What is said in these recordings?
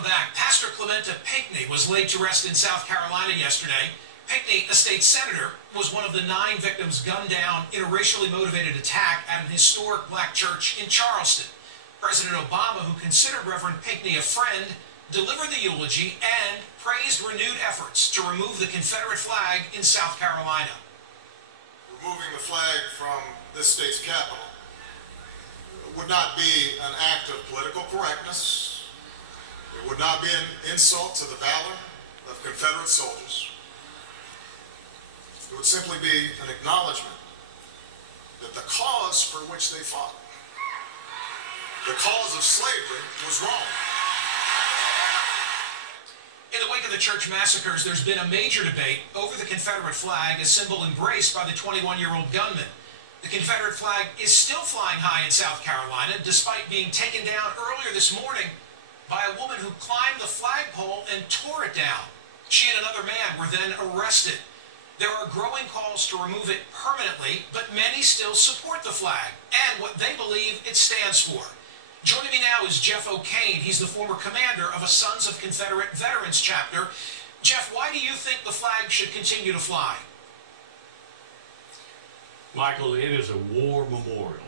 Welcome back. Pastor Clementa Pinckney was laid to rest in South Carolina yesterday. Pinckney, a state senator, was one of the 9 victims gunned down in a racially motivated attack at an historic black church in Charleston. President Obama, who considered Reverend Pinckney a friend, delivered the eulogy and praised renewed efforts to remove the Confederate flag in South Carolina. Removing the flag from this state's capital would not be an act of political correctness. It would not be an insult to the valor of Confederate soldiers. It would simply be an acknowledgement that the cause for which they fought, the cause of slavery, was wrong. In the wake of the church massacres, there's been a major debate over the Confederate flag, a symbol embraced by the 21-year-old gunman. The Confederate flag is still flying high in South Carolina, despite being taken down earlier this morning by a woman who climbed the flagpole and tore it down. She and another man were then arrested. There are growing calls to remove it permanently, but many still support the flag and what they believe it stands for. Joining me now is Jeff O'Kane. He's the former commander of a Sons of Confederate Veterans chapter. Jeff, why do you think the flag should continue to fly? Michael, it is a war memorial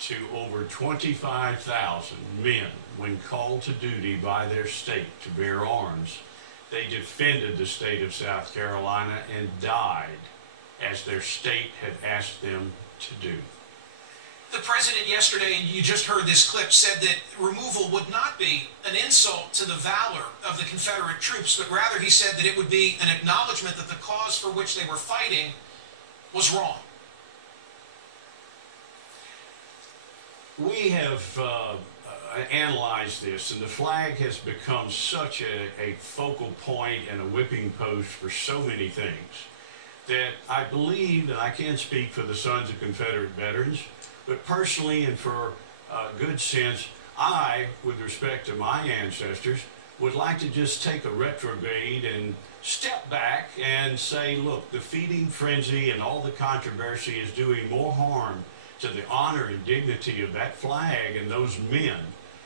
to over 25,000 men when called to duty by their state to bear arms. They defended the state of South Carolina and died as their state had asked them to do. The president yesterday, and you just heard this clip, said that removal would not be an insult to the valor of the Confederate troops, but rather he said that it would be an acknowledgement that the cause for which they were fighting was wrong. We have analyzed this, and the flag has become such a focal point and a whipping post for so many things that I believe, and I can't speak for the Sons of Confederate Veterans, but personally and for good sense, I, with respect to my ancestors, would like to just take a retrograde and step back and say, look, the feeding frenzy and all the controversy is doing more harm to the honor and dignity of that flag and those men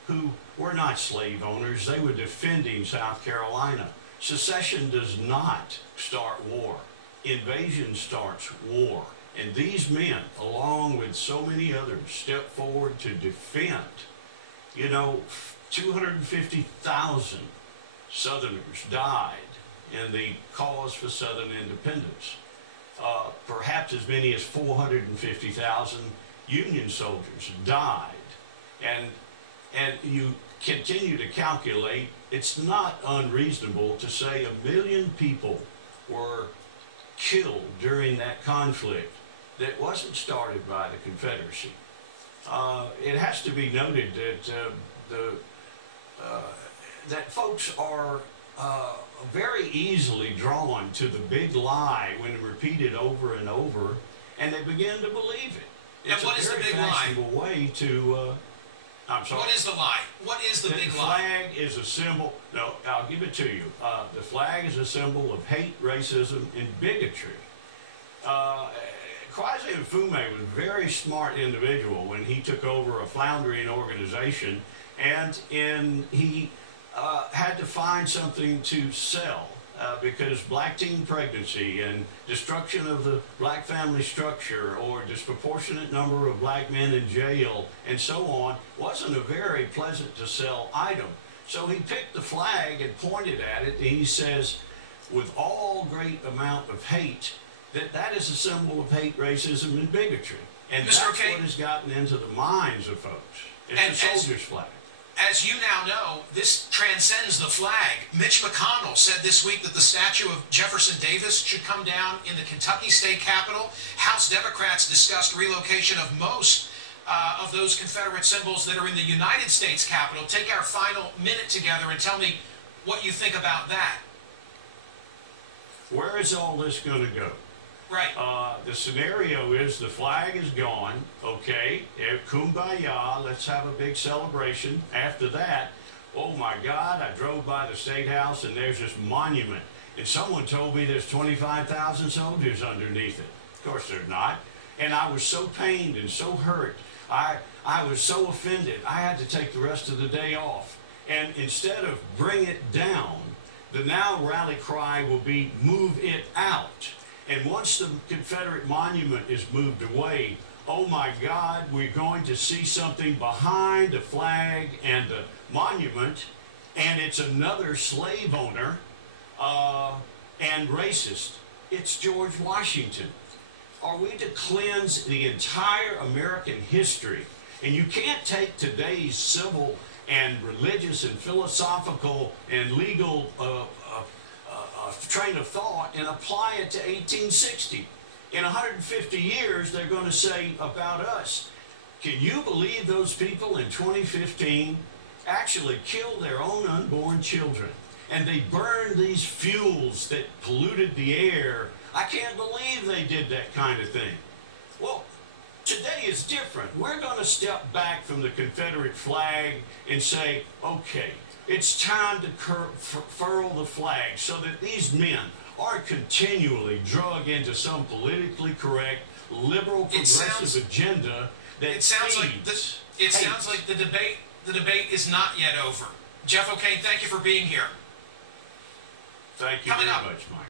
who were not slave owners. They were defending South Carolina. Secession does not start war. Invasion starts war. And these men, along with so many others, stepped forward to defend. You know, 250,000 Southerners died in the cause for Southern independence. Perhaps as many as 450,000 Union soldiers died. And you continue to calculate, it's not unreasonable to say 1 million people were killed during that conflict that wasn't started by the Confederacy. It has to be noted that that folks are very easily drawn to the big lie when repeated over and over, and they begin to believe it. It's what is the big lie? Way to, I'm sorry. What is the lie? What is the big lie? The flag is a symbol. No, I'll give it to you. The flag is a symbol of hate, racism, and bigotry. Kwame Nkrumah was a very smart individual when he took over a floundering organization, and he had to find something to sell because black teen pregnancy and destruction of the black family structure or disproportionate number of black men in jail and so on wasn't a very pleasant to sell item. So he picked the flag and pointed at it, and he says, with all great amount of hate, that is a symbol of hate, racism, and bigotry. And that's what has gotten into the minds of folks. It's the soldier's flag. As you now know, this transcends the flag. Mitch McConnell said this week that the statue of Jefferson Davis should come down in the Kentucky state capitol. House Democrats discussed relocation of most of those Confederate symbols that are in the United States Capitol. Take our final minute together and tell me what you think about that. Where is all this going to go? Right. The scenario is the flag is gone, okay, kumbaya, let's have a big celebration. After that, oh my God, I drove by the State House and there's this monument. And someone told me there's 25,000 soldiers underneath it. Of course there's not. And I was so pained and so hurt. I was so offended. I had to take the rest of the day off. And instead of bring it down, the now rally cry will be move it out. And once the Confederate monument is moved away, oh my God, we're going to see something behind the flag and the monument, and it's another slave owner and racist. It's George Washington. Are we to cleanse the entire American history? And you can't take today's civil and religious and philosophical and legal train of thought and apply it to 1860. In 150 years, they're going to say about us, can you believe those people in 2015 actually killed their own unborn children? And they burned these fuels that polluted the air. I can't believe they did that kind of thing. Well, today is different. We're going to step back from the Confederate flag and say, okay, it's time to furl the flag so that these men aren't continually drug into some politically correct, liberal, progressive agenda that it sounds like the debate is not yet over. Jeff O'Kane, thank you for being here. Thank you very much, Mike.